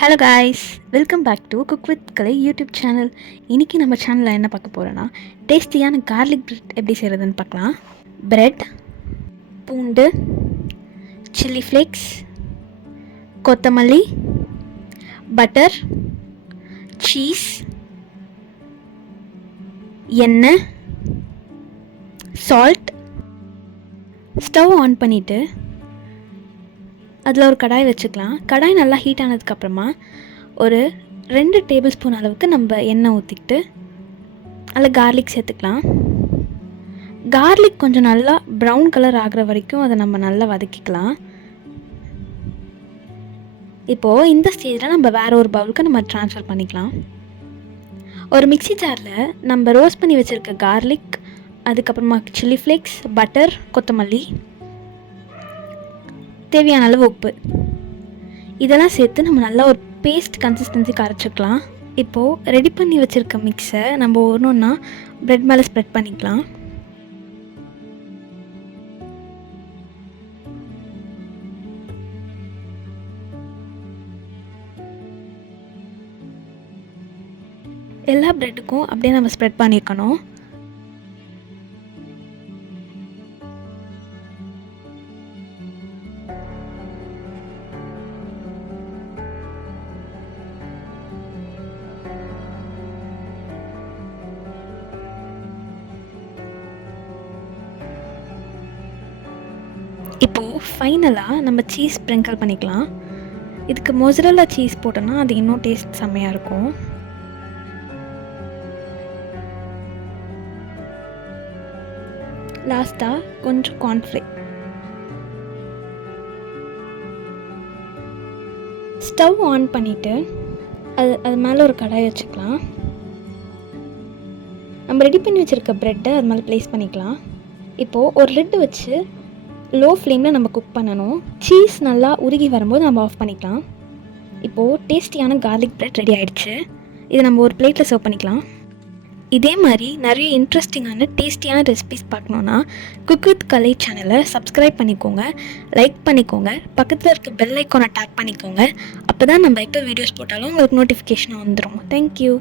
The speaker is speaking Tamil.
Hello guys, welcome back to cook with Kalai YouTube channel. இன்றைக்கி நம்ம சேனலில் என்ன பார்க்க போகிறோன்னா, டேஸ்டியான கார்லிக் பிரெட் எப்படி செய்கிறதுன்னு பார்க்கலாம். பிரெட், பூண்டு, சில்லி ஃப்ளேக்ஸ், கொத்தமல்லி, பட்டர், சீஸ், எண்ணெய், சால்ட். ஸ்டவ் ஆன் பண்ணிவிட்டு அதில் ஒரு கடாய் வச்சுக்கலாம். கடாய் நல்லா ஹீட் ஆனதுக்கப்புறமா ஒரு 2 டேபிள் ஸ்பூன் அளவுக்கு நம்ம எண்ணெய் ஊற்றிக்கிட்டு அதில் கார்லிக் சேர்த்துக்கலாம். கார்லிக் கொஞ்சம் நல்லா ப்ரௌன் கலர் ஆகிற வரைக்கும் அதை நம்ம நல்லா வதக்கிக்கலாம். இப்போது இந்த ஸ்டேஜில் நம்ம வேறு ஒரு பவுலுக்கு நம்ம ட்ரான்ஸ்ஃபர் பண்ணிக்கலாம். ஒரு மிக்ஸி ஜாரில் நம்ம ரோஸ்ட் பண்ணி வச்சுருக்க கார்லிக், அதுக்கப்புறமா சில்லி ஃப்ளேக்ஸ், பட்டர், கொத்தமல்லி, தேவையான அளவு உப்பு, இதெல்லாம் சேர்த்து நம்ம நல்லா ஒரு பேஸ்ட் கன்சிஸ்டன்சிக்கு அரைச்சிக்கலாம். இப்போது ரெடி பண்ணி வச்சுருக்க மிக்ஸை நம்ம ஒன்று ஒன்றா ப்ரெட் மேலே ஸ்ப்ரெட் பண்ணிக்கலாம். எல்லா ப்ரெட்டுக்கும் அப்படியே நம்ம ஸ்ப்ரெட் பண்ணியிருக்கணும். இப்போது ஃபைனலாக நம்ம சீஸ் ஸ்ப்ரிங்கிள் பண்ணிக்கலாம். இதுக்கு மொசரல்லா சீஸ் போட்டோன்னா அது இன்னும் டேஸ்ட் செம்மையாக இருக்கும். லாஸ்ட்டாக கொஞ்சம் கார்ன்ஃப்ளேக். ஸ்டவ் ஆன் பண்ணிவிட்டு அது மேலே ஒரு கடாய் வச்சுக்கலாம். நம்ம ரெடி பண்ணி வச்சுருக்க ப்ரெட்டை அது மேலே ப்ளேஸ் பண்ணிக்கலாம். இப்போது ஒரு லிட்டு வச்சு லோ ஃப்ளேமில் நம்ம குக் பண்ணணும். சீஸ் நல்லா உருகி வரும்போது நம்ம ஆஃப் பண்ணிக்கலாம். இப்போது டேஸ்டியான கார்லிக் பிரெட் ரெடி ஆகிடுச்சு. இதை நம்ம ஒரு பிளேட்டில் சர்வ் பண்ணிக்கலாம். இதே மாதிரி நிறைய இன்ட்ரெஸ்டிங்கான டேஸ்டியான ரெசிபிஸ் பார்க்கணுன்னா குக் வித் கலை சேனலை சப்ஸ்கிரைப் பண்ணிக்கோங்க, லைக் பண்ணிக்கோங்க, பக்கத்தில் இருக்க பெல் ஐக்கானை டேப் பண்ணிக்கோங்க. அப்போ தான் நம்ம எப்போ வீடியோஸ் போட்டாலும் உங்களுக்கு நோட்டிஃபிகேஷன் வந்துடும். தேங்க்யூ.